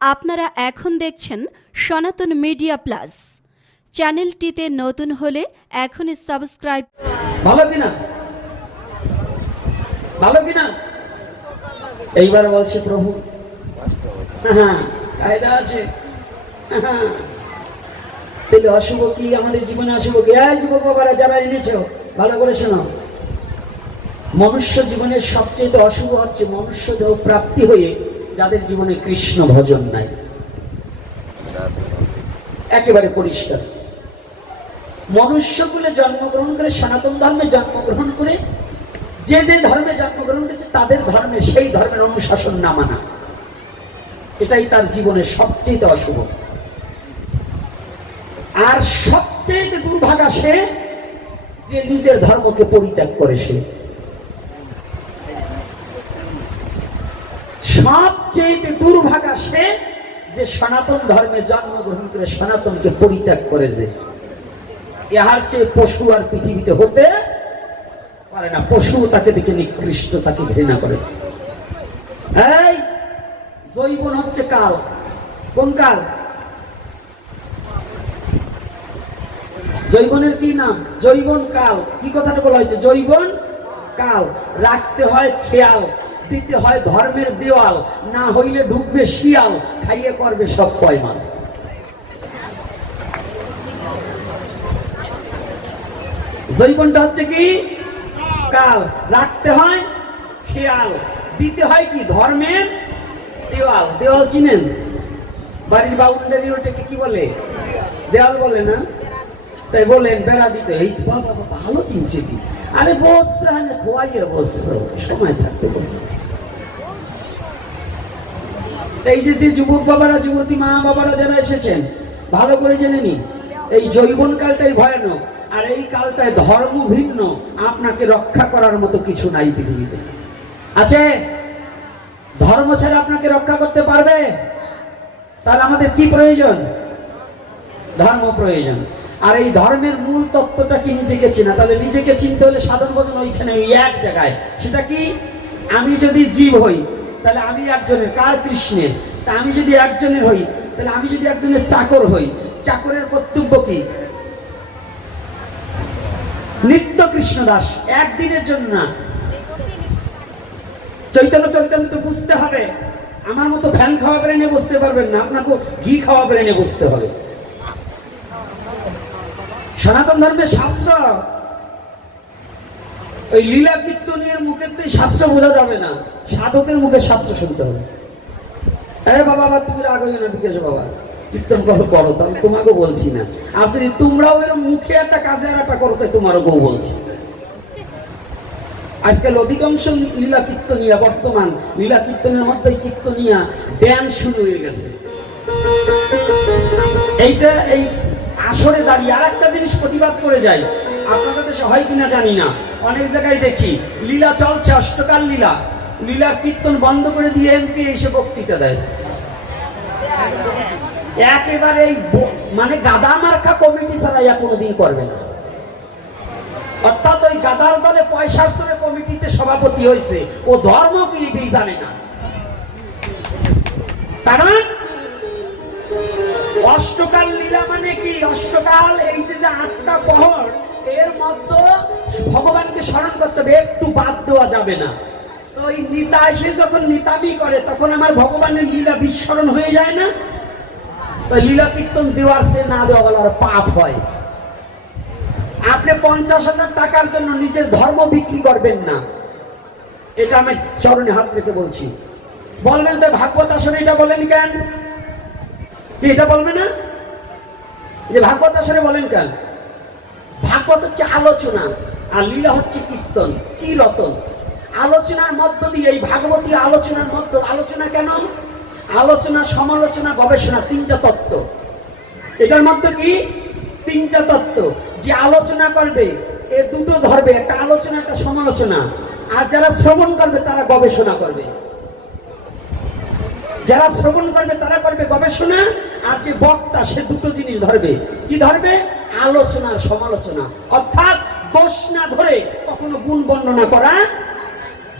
আপনারা এখন দেখছেন সনাতন মিডিয়া প্লাস। চ্যানেলটিতে নতুন হলে এখনই সাবস্ক্রাইব। ভালো কিনা? ভালো কিনা? এইবার বলছে প্রভু। হ্যাঁ কায়দা আছে। হ্যাঁ। তাহলে অশুভ কি আমাদের জীবনে অশুভ কি? এই যুবক বাবারা যারা এনেছ, ভালো করে শোনো মনুষ্য জীবনের সবচেয়ে অশুভ হচ্ছে মনুষ্য দেহ প্রাপ্তি হয়ে যাদের জীবনে কৃষ্ণ ভজন নাই, একেবারে পরিষ্কার। মনুষ্যকুলে জন্মগ্রহণ করে সনাতন ধর্মে জন্মগ্রহণ করে যে যে ধর্মে জন্মগ্রহণ করেছে, তাদের ধর্মে সেই ধর্মের অনুশাসন না মানা। এটাই তার জীবনের সবচেয়ে অশুভ। আর সবচেয়ে দুর্ভাগা সে যে নিজের ধর্মকে পরিত্যাগ করে সে। সবচেয়ে দুর্ভাগা সে যে সনাতন ধর্মে জন্মগ্রহণ করে সনাতনকে পরিত্যাগ করে যে ইহার চেয়ে পশু আর পৃথিবীতে হতে পারে না। পশু তাকে দেখে নিকৃষ্ট, তাকে ঘৃণা করে। এই জৈবন হচ্ছে কাল। কোন কাল? জৈবনের কি নাম? জৈবন কাল। কি কথাটা বলা হয়েছে? জৈবন কাল। রাখতে হয় খেয়াল। দিতে হয় ধর্মের দেওয়াল, না হইলে ঢুকবে শিয়াল, খাইয়ে করবে সব পয়মান জৈবনটা হচ্ছে কি? কাল। রাখতে হয় খেয়াল। দিতে হয় কি? ধর্মের দেওয়াল। দেওয়াল চিনেন? বাড়ির বাউন্ডারি ওটাকে কি বলে? দেওয়াল বলে না? তাই বলেন, বেড়া দিতে। এই তো বাবা ভালো চিনছে কি? আরে বসছে হ্যাঁ খোয়াইয়ে বসছো। সময় থাকতে বসে এই যে যে যুবক বাবারা, যুবতী মা বাবারা যারা এসেছেন, ভালো করে জেনে নিন, এই জৈবন কালটাই ভয়ানক, আর এই কালটায় ধর্ম ভিন্ন, আপনাকে রক্ষা করার মতো কিছু নাই পৃথিবীতে। আছে? ধর্ম ছাড়া আপনাকে রক্ষা করতে পারবে? তাহলে আমাদের কি প্রয়োজন? ধর্ম প্রয়োজন। আর এই ধর্মের মূল তত্ত্বটা কি নিজেকে চেনা? তাহলে নিজেকে চিনতে হলে সাধন ভোজন ওইখানে ওই এক জায়গায়। সেটা কি? আমি যদি জীব হই তাহলে আমি একজনের কার কৃষ্ণের তা আমি যদি একজনের হই, তাহলে আমি যদি একজনের চাকর হই, চাকরের কর্তব্য কি? নিত্য কৃষ্ণ দাস, একদিনের জন্য না। চৈতন্য চৈতন্য তো বুঝতে হবে। আমার মতো ফ্যান খাওয়া ব্রেনে বুঝতে পারবেন না, আপনাকে ঘি খাওয়া ব্রেনে বুঝতে হবে। সনাতন ধর্মের শাস্ত্র ওই লীলা কীর্তনের মুখের তো শাস্ত্র বোঝা যাবে না। সাধকের মুখে শাস্ত্র শুনতে হবে। আরে বাবা বাবা তুমি রাগ হইও না বিকাশ বাবা? কীর্তন করো করো, তাহলে তোমাকে বলছি না। আর যদি তোমরাও এরকম মুখে একটা কাজে আর একটা করো, তাই তোমারও বউ বলছি। আজকাল অধিকাংশ লীলা কীর্তনিয়া বর্তমান লীলা কীর্তনের মধ্যে কীর্তনিয়া ড্যান্স শুরু হয়ে গেছে। এইটা এই আসরে দাঁড়িয়ে আর একটা জিনিস প্রতিবাদ করে যাই আপনাদের দেশে হয় কিনা জানি না। অনেক জায়গায় দেখি, লীলা চলছে, অষ্টকাল লীলা। লীলা কীর্তন বন্ধ করে দিয়ে এমপি এসে বক্তৃতা দেয়। একেবারে মানে গাদা মার্কা কমিটি ছাড়া ইয়া কোনোদিন করবে না। অর্থাৎ ওই গাদার দলে পয়সার সরে কমিটিতে সভাপতি হয়েছে। ও ধর্ম কি জানে না। কারণ, অষ্টকাল লীলা মানে কি? অষ্টকাল, এই যে আটটা পহর মধ্যে ভগবানকে স্মরণ করতে হবে, একটু বাদ দেওয়া যাবে না। তো ওই নিতা এসে যখন নিতাবি করে, তখন আমার ভগবানের লীলা বিস্মরণ হয়ে যায় না? তো লীলা কীর্তন দেওয়ার সে না দেওয়া বলার পাপ হয়। আপনি পঞ্চাশ হাজার টাকার জন্য নিজের ধর্ম বিক্রি করবেন না। এটা আমি চরণে হাত রেখে বলছি। বলবেন তো ভাগবত আসলে এটা বলেন কেন? এটা বলবে না? যে ভাগবত আসলে বলেন কেন? ভাগবত হচ্ছে আলোচনা আর লীলা হচ্ছে কীর্তন। কি রতন? আলোচনার মধ্য দিয়ে, এই ভাগবতী আলোচনার মধ্য, আলোচনা কেন? আলোচনা, সমালোচনা, গবেষণা, তিনটা তত্ত্ব। এটার মধ্যে কি? তিনটা তত্ত্ব। যে আলোচনা করবে, এ দুটো ধরবে, একটা আলোচনা, একটা সমালোচনা। আর যারা শ্রবণ করবে, তারা গবেষণা করবে। যারা শ্রবণ করবে, তারা করবে গবেষণা, আর যে বক্তা, সে দুটো জিনিস ধরবে। কি ধরবে? আলোচনা, সমালোচনা। অর্থাৎ দোষ না ধরে কখনো গুণ বর্ণনা করা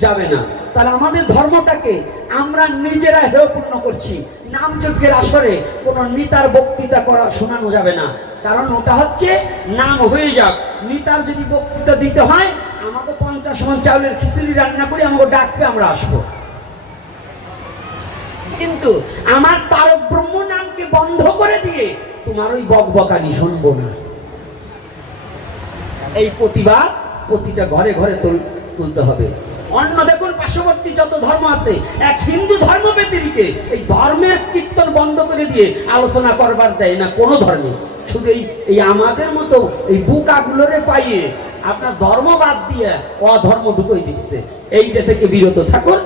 যাবে না। তাহলে আমাদের ধর্মটাকে আমরা নিজেরা হেয়পূর্ণ করছি। নাম যজ্ঞের আসরে কোনো নিতার বক্তৃতা করা, শোনানো যাবে না। কারণ ওটা হচ্ছে নাম হয়ে যাক। নিতার যদি বক্তৃতা দিতে হয়, আমাকে পঞ্চাশ মন চাউলের খিচুড়ি রান্না করে আমাকে ডাকবে, আমরা আসব। কিন্তু আমার তারক ব্রহ্ম নামকে বন্ধ করে দিয়ে তোমার ওই বকবকানি শুনব না। এই প্রতিভা প্রতিটা ঘরে ঘরে তুলতে হবে। অন্য দেখুন, পার্শ্ববর্তী যত ধর্ম আছে, এক হিন্দু ধর্ম ব্যতিরিকে এই ধর্মের কীর্তন বন্ধ করে দিয়ে আলোচনা করবার দেয় না কোনো ধর্মে। শুধু এই এই আমাদের মতো এই বুকাগুলোরে পাইয়ে আপনার ধর্ম বাদ দিয়ে অধর্ম ঢুকই দিচ্ছে। এইটা থেকে বিরত থাকুন।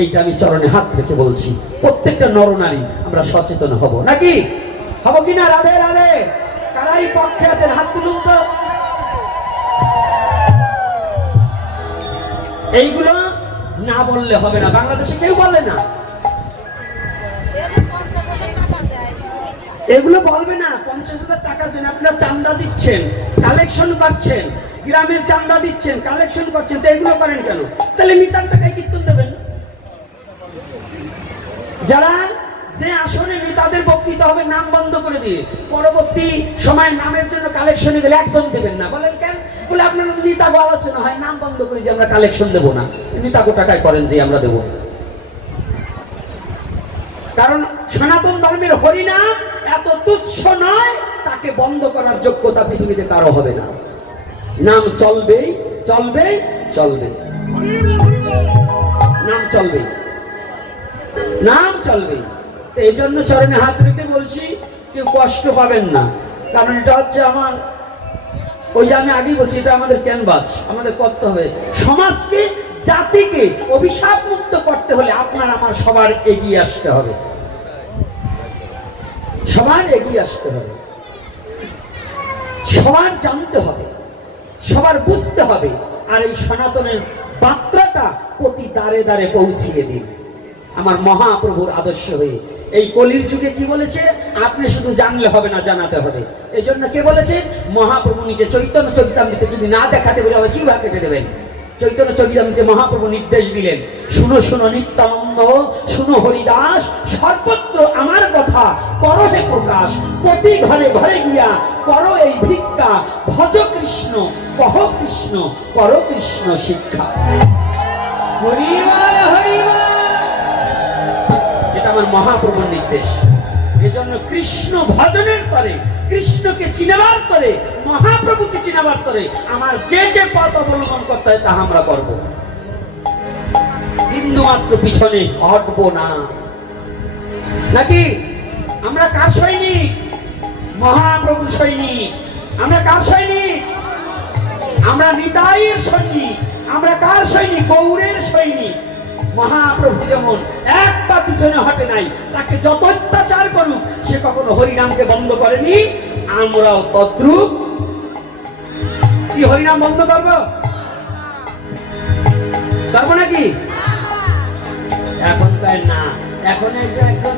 এইটা আমি চরণে হাত রেখে বলছি, প্রত্যেকটা নরনারী আমরা সচেতন হব, নাকি? হব কিনা? রাধে রাধে। কারাই পক্ষে আছেন? হাত তুলুন তো। এইগুলো না বললে হবে না, বাংলাদেশে কেউ বলে না। এগুলো বলবে না, পঞ্চাশ হাজার টাকা জন্য আপনার চান্দা দিচ্ছেন কালেকশন করছেন, গ্রামের চান্দা দিচ্ছেন কালেকশন করছেন, তো এগুলো করেন কেন? তাহলে মিতার টাকায় কীর্তন দেবেন? যারা যে আসনে নেতাদের বক্তৃতা হবে নাম বন্ধ করে দিয়ে। পরবর্তী সময় নামের জন্য কালেকশনে গেলে একজন দেবেন না। বলেন কেন? বলে আপনার নেতাগো আলোচনা হয়, নাম বন্ধ করে দিয়ে আমরা কালেকশন দেবো না। নেতাগো টাকায় করেন যে আমরা দেবো। কারণ সনাতন ধর্মের হরিনাম এত তুচ্ছ নয়, তাকে বন্ধ করার যোগ্যতা পৃথিবীতে কারও হবে না। নাম চলবেই চলবেই চলবে নাম চলবে নাম চলবে। এই জন্য চরণে হাত রেখে বলছি, কেউ কষ্ট পাবেন না। কারণ এটা হচ্ছে আমার, ওই যে আমি আগেই বলছি, এটা আমাদের ক্যানভাস, আমাদের করতে হবে। সমাজকে, জাতিকে অভিশাপ মুক্ত করতে হলে আপনার, আমার সবার এগিয়ে আসতে হবে। সবার এগিয়ে আসতে হবে। সবার জানতে হবে, সবার বুঝতে হবে, আর এই সনাতনের বার্তাটা প্রতি দ্বারে দ্বারে পৌঁছিয়ে দিন। আমার মহাপ্রভুর আদর্শ হয়ে। এই কলির যুগে কি বলেছে? আপনি শুধু জানলে হবে না, জানাতে হবে। এই জন্য কে বলেছে? মহাপ্রভু নিজে চৈতন্য চরিতামৃতে যদি না দেখাতে বলে, আবার কীভাবে কেটে দেবেন? চৈতন্য চরিতামৃতে মহাপ্রভু নির্দেশ দিলেন, শুনো শুনো নিত্যানন্দ, শুনো হরিদাস, সর্বত্র আমার কথা করো হে প্রকাশ। প্রতি ঘরে ঘরে গিয়া করো এই ভিক্ষা। ভজ কৃষ্ণ, কহ কৃষ্ণ, কর কৃষ্ণ শিক্ষা। এটা আমার মহাপ্রভুর নির্দেশ। এজন্য কৃষ্ণ ভজনের তরে, কৃষ্ণকে চিনাবার তরে, মহাপ্রভুকে চিনাবার তরে আমার যে যে পথ অবলম্বন করতে হয় তা আমরা করব। বিন্দু মাত্র পিছনে হটবো না। নাকি? আমরা কার সৈনিক? মহাপ্রভু সৈনিক। আমরা কার সৈনিক? আমরা নিতাইয়ের সৈনিক। আমরা কার সৈনিক? গৌরের সৈনিক। মহাপ্রভু যেমন এক পা পিছনে হটে নাই। তাকে যত অত্যাচার করুক, সে কখনো হরিনামকে বন্ধ করেনি। আমরাও তদ্রুপ। কি হরিনাম বন্ধ করব? করব নাকি? এখন তাই না, এখন একজন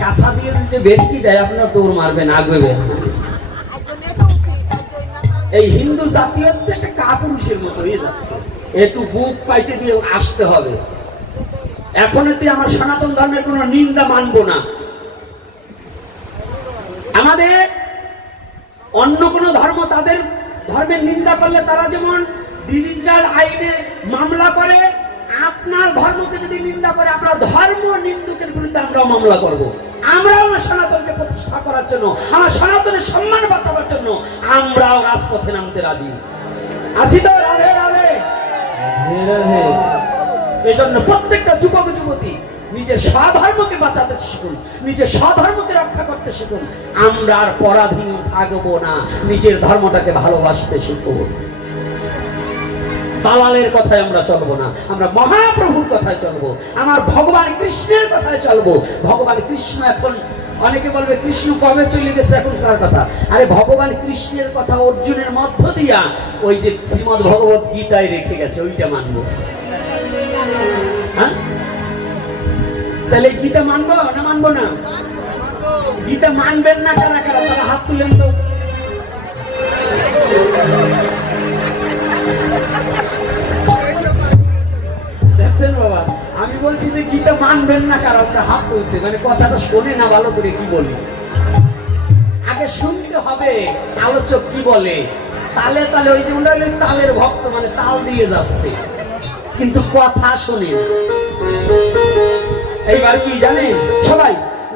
কাঁসা দিয়ে যদি ভেটকি দেয়, আপনার দৌড় মারবেন আগবে এই হিন্দু জাতি হচ্ছে একটা কাপুরুষের মতো হয়ে যাচ্ছে। একটু বুক পাইতে দিয়ে আসতে হবে। এখন তুই আমার সনাতন ধর্মের কোনো নিন্দা মানবো না। আমাদের অন্য কোন ধর্ম তাদের ধর্মের নিন্দা করলে তারা যেমন ডিজিটাল আইনে মামলা করে, আপনার ধর্মকে যদি নিন্দা করে, আমরা ধর্ম নিন্দুকের বিরুদ্ধে আমরা মামলা করব। আমরাও আমার সনাতনকে প্রতিষ্ঠা করার জন্য, আমার সনাতনের সম্মান বাঁচাবার জন্য আমরাও রাজপথে নামতে রাজি। আছি তো? রাধে রাধে। এই জন্য প্রত্যেকটা যুবক যুবতী নিজের স্বধর্মকে বাঁচাতে শিখুন, নিজের স্বধর্মকে রক্ষা করতে শিখুন। আমরা আর পরাধীন থাকব না, নিজের ধর্মটাকে ভালোবাসতে শিখুন দালালের কথায় আমরা চলবো না, আমরা মহাপ্রভুর কথায় চলবো, আমার ভগবান কৃষ্ণের কথায় চলবো। ভগবান কৃষ্ণ এখন, অনেকে বলবে, কৃষ্ণ কবে চলে গেছে এখন তার কথা? আরে ভগবান কৃষ্ণের কথা অর্জুনের মধ্য দিয়া ওই যে শ্রীমদ ভগবত গীতায় রেখে গেছে, ওইটা মানবো। তাহলে গীতা মানবো না মানবো না? গীতা মানবেন না কারা কারা? তারা হাত তুলেন তো। বলছি যে গীতা মানবেন না কারণ আপনার হাত তুলছে। মানে কথাটা শোনে না ভালো করে কি বলি? আগে শুনতে হবে, আলোচক কি বলে? তালে তালে, ওই যে ওই তালের ভক্ত মানে তাল দিয়ে যাচ্ছে। কিন্তু কথা শোনে না। এইবার কি জানেন? সবাই।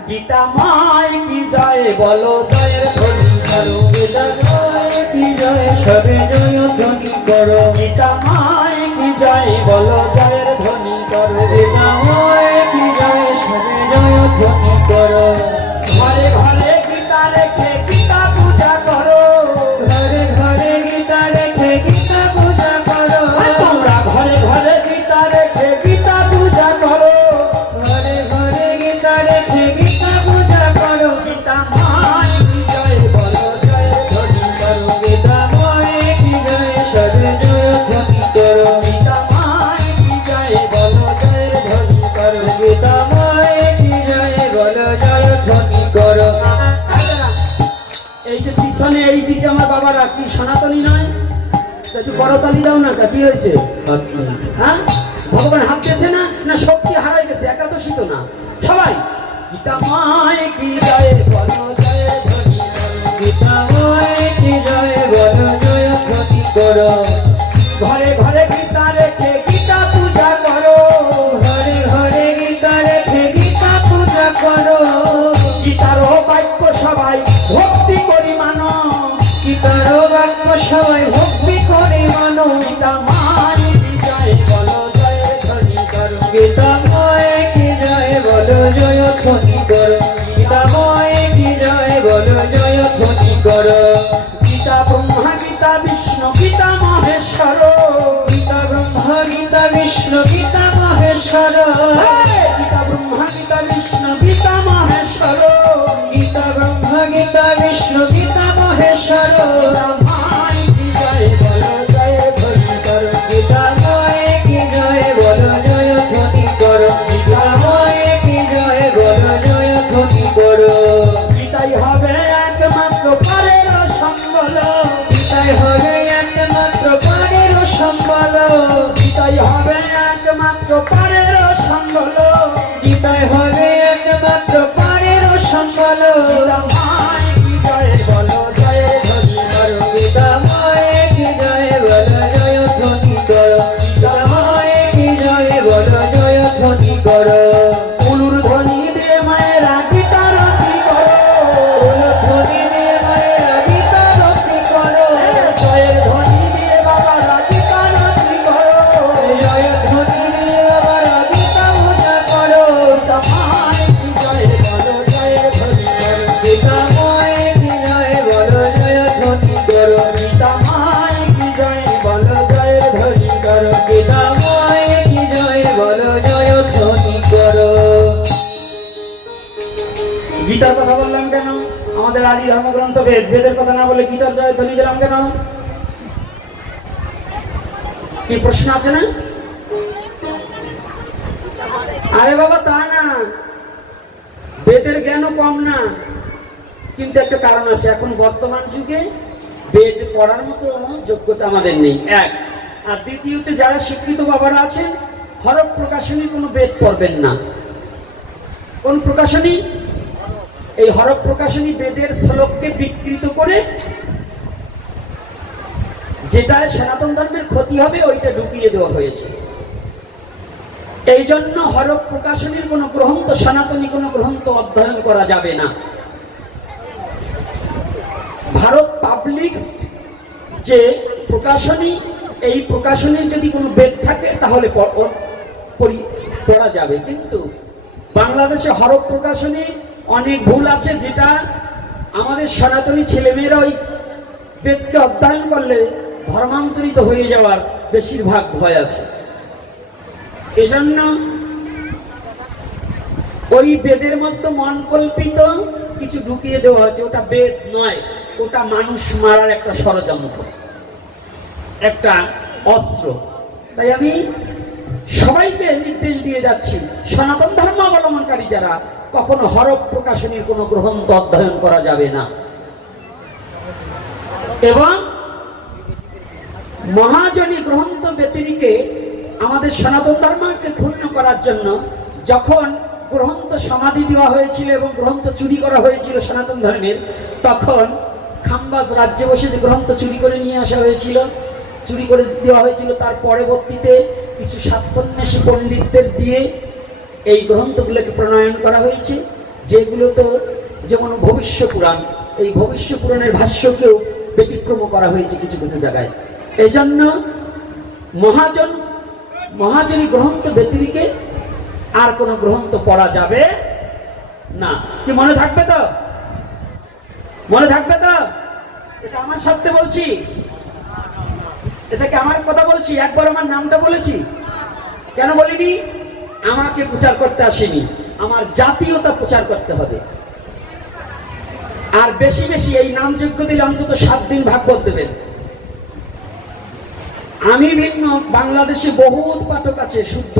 গীতা মায় কি জয় বলো, জয়ের ধ্বনি করো। কি জয়, সবে জয় ধ্বনি করো। গীতা মায় কি জয় বলো, জয়ের এই যে পিছনে এই দিকে আমার বাবারা, কি সনাতনী নয়? তা একটু করতালি দাও না কি হয়েছে? হ্যাঁ? ভগবান হাত না? না শক্তি হারাই গেছে, একাদশী তো না। সবাই গীতা মায় কি জয় বলো, জয় কি জয় বলো, জয় ধ্বনি করো। ঘরে ঘরে গীতা রেখে সবাই গীতার কথা বললাম কেন? আমাদের আদি ধর্মগ্রন্থ বেদ বেদের কথা না বলে গীতার জয় ধ্বনি দিলাম কেন? কি প্রশ্ন আছে না? আরে বাবা, তা না। বেদের জ্ঞানও কম না। কিন্তু একটা কারণ আছে, এখন বর্তমান যুগে বেদ পড়ার মতো যোগ্যতা আমাদের নেই। এক, আর দ্বিতীয়তে যারা শিক্ষিত বাবারা আছেন হরফ প্রকাশনী কোনো বেদ পড়বেন না। কোন প্রকাশনী? এই হরফ প্রকাশনী বেদের শ্লোককে বিকৃত করে যেটা সনাতন ধর্মের ক্ষতি হবে, ওইটা ঢুকিয়ে দেওয়া হয়েছে। এই জন্য হরফ প্রকাশনীর কোনো গ্রন্থ, সনাতনী কোনো গ্রন্থ অধ্যয়ন করা যাবে না। ভারত পাবলিক যে প্রকাশনী, এই প্রকাশনীর যদি কোনো বেদ থাকে, তাহলে পড়া যাবে। কিন্তু বাংলাদেশে হরফ প্রকাশনী অনেক ভুল আছে যেটা আমাদের সনাতনী ছেলেমেয়েরা ওই বেদকে অধ্যয়ন করলে ধর্মান্তরিত হয়ে যাওয়ার বেশিরভাগ ভয় আছে। এজন্য ওই বেদের মধ্যে মন কল্পিত কিছু ঢুকিয়ে দেওয়া হয়েছে, ওটা বেদ নয়, ওটা মানুষ মারার একটা ষড়যন্ত্র, একটা অস্ত্র। তাই আমি সবাইকে নির্দেশ দিয়ে যাচ্ছি, সনাতন ধর্ম অবলম্বনকারী যারা কখনো হরফ প্রকাশনীর কোনো গ্রন্থ অধ্যয়ন করা যাবে না। এবং মহাজনী গ্রন্থ ব্যতিরিকে আমাদের সনাতন ধর্মকে ক্ষুণ্ণ করার জন্য যখন গ্রন্থ সমাধি দেওয়া হয়েছিল এবং গ্রন্থ চুরি করা হয়েছিল সনাতন ধর্মের, তখন খাম্বাজ রাজ্যে বসে যে গ্রন্থ চুরি করে নিয়ে আসা হয়েছিল, চুরি করে দেওয়া হয়েছিল, তার পরবর্তীতে কিছু সাতন্যাসী পণ্ডিতদের দিয়ে এই গ্রন্থগুলোকে প্রণয়ন করা হয়েছে যেগুলো তো যেমন ভবিষ্য পুরাণ, এই ভবিষ্য পুরাণের ভাষ্যকেও ব্যতিক্রম করা হয়েছে কিছু কিছু জায়গায়। এজন্য মহাজন, মহাজনী গ্রন্থ ব্যতিরিকে আর কোনো গ্রন্থ পড়া যাবে না। কি মনে থাকবে তো? মনে থাকবে তো? এটা আমার সত্যি বলছি। এটা কি আমার কথা বলছি? একবার আমার নামটা বলেছি? কেন বলিনি? আমাকে প্রচার করতে আসেনি। আমার জাতীয়তা প্রচার করতে হবে। আর বেশি বেশি এই নাম যোগ্য দিলে অন্তত সাত দিন ভাগবত দেবেন আমি ভিন্ন, বাংলাদেশে বহুত পাঠক আছে, শুদ্ধ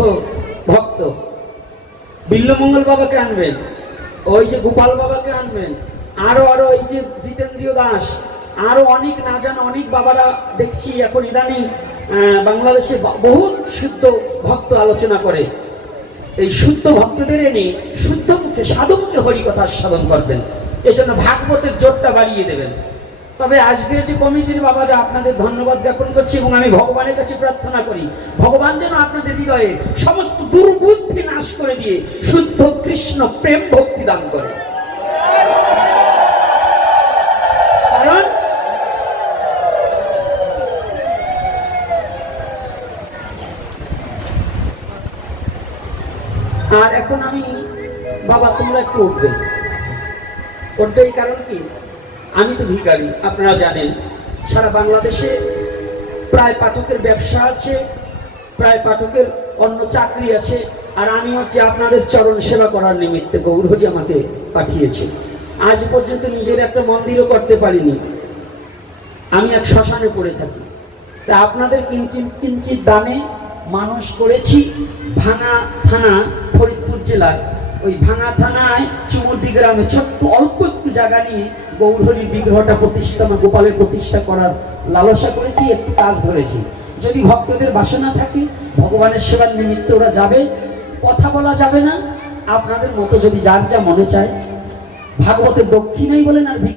ভক্ত। বিল্লমঙ্গল বাবাকে আনবেন, ওই যে গোপাল বাবাকে আনবেন, আরও আরও এই যে জিতেন্দ্রীয় দাস, আরও অনেক না জানা অনেক বাবারা দেখছি এখন ইদানিং বাংলাদেশে বহুত শুদ্ধ ভক্ত আলোচনা করে। এই শুদ্ধ ভক্তদের এনে শুদ্ধ মুখে সাধু মুখে হরিকথা সাধন করবেন। এজন্য ভাগবতের জোরটা বাড়িয়ে দেবেন। তবে আজকের যে কমিটির বাবারা আপনাদের ধন্যবাদ জ্ঞাপন করছি এবং আমি ভগবানের কাছে প্রার্থনা করি, ভগবান যেন আপনাদের হৃদয়ে সমস্ত দুর্বুদ্ধি নাশ করে দিয়ে শুদ্ধ কৃষ্ণ প্রেম ভক্তি দান করে কারণ আর এখন আমি, বাবা, তোমরা একটু উঠবে। উঠবে এই কারণ কি? আমি তো ভিখারি, আপনারা জানেন। সারা বাংলাদেশে প্রায় পাঠকের ব্যবসা আছে, প্রায় পাঠকের অন্য চাকরি আছে, আর আমি হচ্ছে আপনাদের চরণ সেবা করার নিমিত্তে গৌরহরি আমাকে পাঠিয়েছে। আজ পর্যন্ত নিজের একটা মন্দিরও করতে পারিনি। আমি এক শ্মশানে পড়ে থাকি। তা আপনাদের কিঞ্চিত কিঞ্চিত দামে মানুষ করেছি ভাঙা থানা ফরিদপুর জেলার। ওই ভাঙা থানায় চুমুরদি গ্রামে ছোট্ট অল্প একটু জায়গা নিয়ে গৌরহরির বিগ্রহটা প্রতিষ্ঠা আমার গোপালের প্রতিষ্ঠা করার লালসা করেছি, একটু কাজ ধরেছি। যদি ভক্তদের বাসনা থাকে, ভগবানের সেবার নিমিত্তে ওরা যাবে। কথা বলা যাবে না। আপনাদের মতো যদি যার যা মনে চায়, ভাগবতের দক্ষিণেই বলেন আর